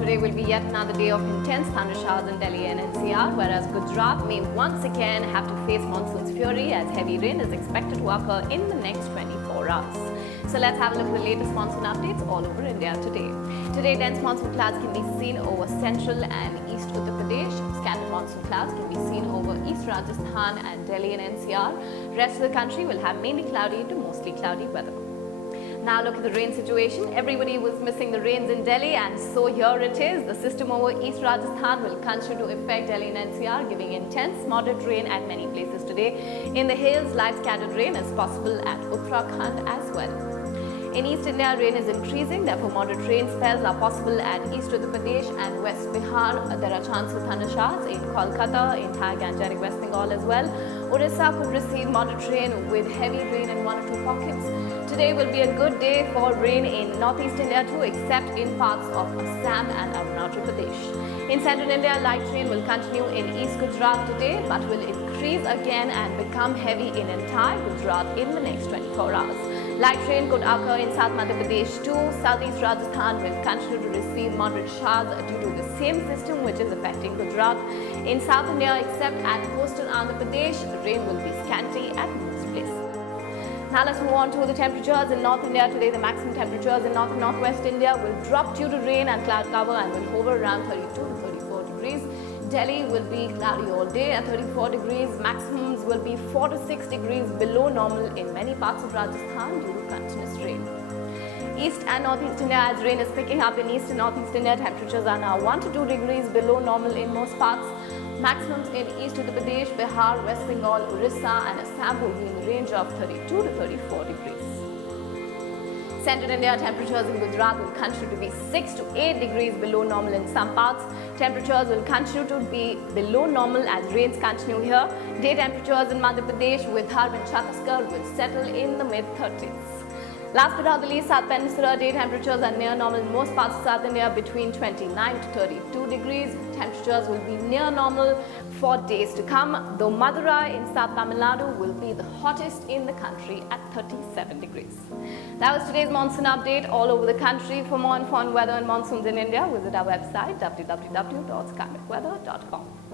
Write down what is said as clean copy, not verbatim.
today will be yet another day of intense thunder showers in Delhi and NCR, whereas Gujarat may once again have to face monsoon's fury as heavy rain is expected to occur in the next 24 hours. So let's have a look at the latest monsoon updates all over India today. Today, dense monsoon clouds can be seen over central and east Uttar Pradesh. Scattered monsoon clouds can be seen over East Rajasthan and Delhi and NCR. Rest of the country will have mainly cloudy to mostly cloudy weather. Now look at the rain situation. Everybody was missing the rains in Delhi, and so here it is. The system over East Rajasthan will continue to affect Delhi and NCR, giving intense moderate rain at many places today. In the hills, light scattered rain is possible at Uttarakhand as well. In East India, rain is increasing, therefore moderate rain spells are possible at East Uttar Pradesh and West Bihar. There are chances of thunder showers in Kolkata, entire Gangetic West Bengal as well. Orissa could receive moderate rain with heavy rain in one or two pockets. Today will be a good day for rain in northeast India too, except in parts of Assam and Arunachal Pradesh. In central India, light rain will continue in East Gujarat today, but will increase again and become heavy in entire Gujarat in the next 24 hours. Light rain could occur in South Madhya Pradesh too. Southeast Rajasthan will continue to receive moderate showers due to the same system which is affecting Gujarat. In South India, except at coastal Andhra Pradesh, rain will be scanty at most places. Now let's move on to the temperatures in North India. Today, the maximum temperatures in North and Northwest India will drop due to rain and cloud cover and will hover around 32 to 34 degrees. Delhi will be cloudy all day at 34 degrees. Maximums will be 4 to 6 degrees below normal in many parts of Rajasthan due to continuous rain. East and Northeast India, as rain is picking up in East and Northeast India, temperatures are now 1 to 2 degrees below normal in most parts. Maximums in East Uttar Pradesh, Bihar, West Bengal, Orissa and Assam will be in the range of 32 to 34 degrees. Central India, temperatures in Gujarat will continue to be 6 to 8 degrees below normal in some parts. Temperatures will continue to be below normal as rains continue here. Day temperatures in Madhya Pradesh, Vidarbha and Chhattisgarh will settle in the mid-30s. Last but not the least, South Peninsula, day temperatures are near normal in most parts of South India between 29 to 32 degrees. Temperatures will be near normal for days to come, though Madurai in South Tamil Nadu will be the hottest in the country at 37 degrees. That was today's monsoon update all over the country. For more info on weather and monsoons in India, visit our website www.skymacweather.com.